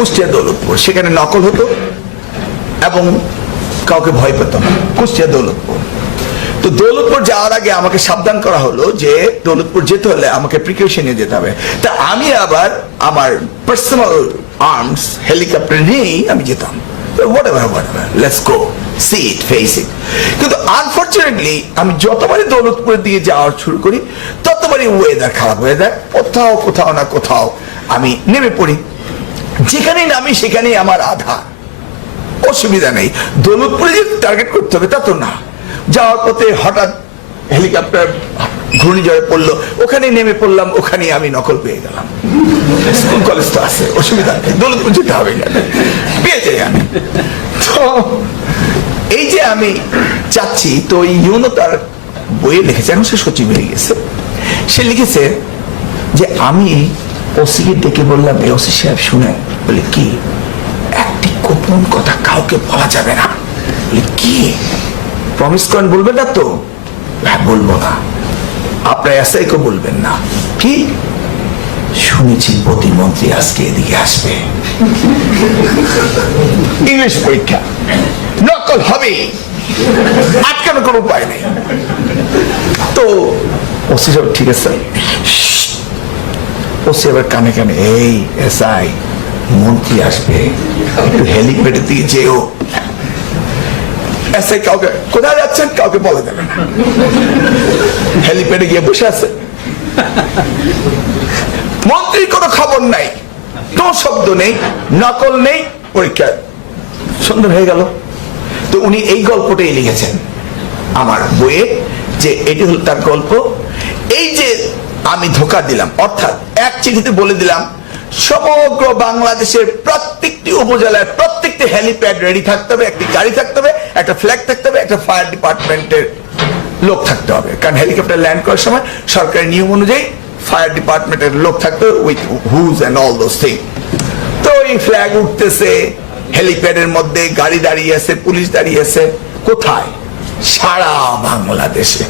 কুষ্টিয়া দৌলতপুর, সেখানে নকল হতো এবং কাউকে ভয় পেতাম না। কুষ্টিয়া দৌলতপুর, তো দৌলতপুর যাওয়ার আগে আমাকে সাবধান করা হলো যে দৌলতপুর যেতে হলে আমাকে প্রিকশন নিয়ে যেতে হবে। তা আমি আবার আমার পার্সোনাল আর্মস হেলিকপ্টার নিয়েই আমি যেতাম। whatever, let's go, see it, face it. কিন্তু আনফরচুনেটলি আমি যতবারই দৌলতপুরের দিকে যাওয়া শুরু করি ততবারই ওয়েদার খারাপ হয়ে যায়, কোথাও কোথাও না কোথাও আমি নেমে পড়ি। যেখানেই নামি সেখানেই আমার আধা, অসুবিধা নেই। দৌলতপুরে যে টার্গেট করতে হবে তা তো না। যাওয়ার পথে হঠাৎ হেলিকপ্টার ঘূর্ণিঝড়ে পড়লো, ওখানে নেমে পড়লাম, ওখানে আমি নকল পেয়ে গেলাম। স্কুল কলেজ তো আছে, অসুবিধা নেই, দৌলতপুর যেতে হবে না, পেয়ে যাই আমি। তো এই যে আমি চাচ্ছি, তো ইউনো তার বইয়ে লিখেছে, এখন সে সচিব হয়ে গেছে, সে লিখেছে যে আমি ওসিকে ডেকে বললাম, এই ওসি সাহেব শুনে, বলে কি, একটি গোপন কথা কাউকে বলা যাবে না। বলে কি, প্রমিস করেন বলবেন না তো? হ্যাঁ বলবো না। আপনার এসআইকে বলবেন না। কি? শুনেছি প্রতিমন্ত্রী আজকে এদিকে আসবে, ইংলিশ পরীক্ষা, নকল হবে, আটকানোর কোনো উপায় নেই। তো ওসি সব ঠিক আছে, ওসি আবার কানে কানে, এই এসআই মন্ত্রী আসবে, একটু হেলিপ্যাডের দিকে যেও। এসআই কাউকে, কোথায় যাচ্ছেন কাউকে বলে দেবেন, হেলিপ্যাডে গিয়ে বসে আছে, মন্ত্রীর কোনো খবর নাই, কোনো শব্দ নেই, নকল নেই, পরীক্ষা সুন্দর হয়ে গেল। তো উনি এই গল্পটাই লিখেছেন আমার বইয়ে, যে এটি হল তার গল্প। এই যে আমি ধোঁকা দিলাম, অর্থাৎ এক চিঠিতে বলে দিলাম সমগ্র বাংলাদেশের প্রত্যেকটি উপজেলায় প্রত্যেকটি হেলিপ্যাড রেডি থাকতে হবে, একটি গাড়ি থাকতে হবে, একটা ফ্ল্যাগ থাকতে হবে, একটা ফায়ার ডিপার্টমেন্টের লোক থাকতে হবে। কারণ হেলিকপ্টার ল্যান্ড করার সময় সরকারি নিয়ম অনুযায়ী ফায়ার ডিপার্টমেন্টের লোক থাকতে হবে, with whose and all those thing. তো এই ফ্ল্যাগ উঠতেছে, হেলিপ্যাডের মধ্যে গাড়ি দাঁড়িয়ে আছে, পুলিশ দাঁড়িয়ে আছে, কোথায়? সারা বাংলাদেশে।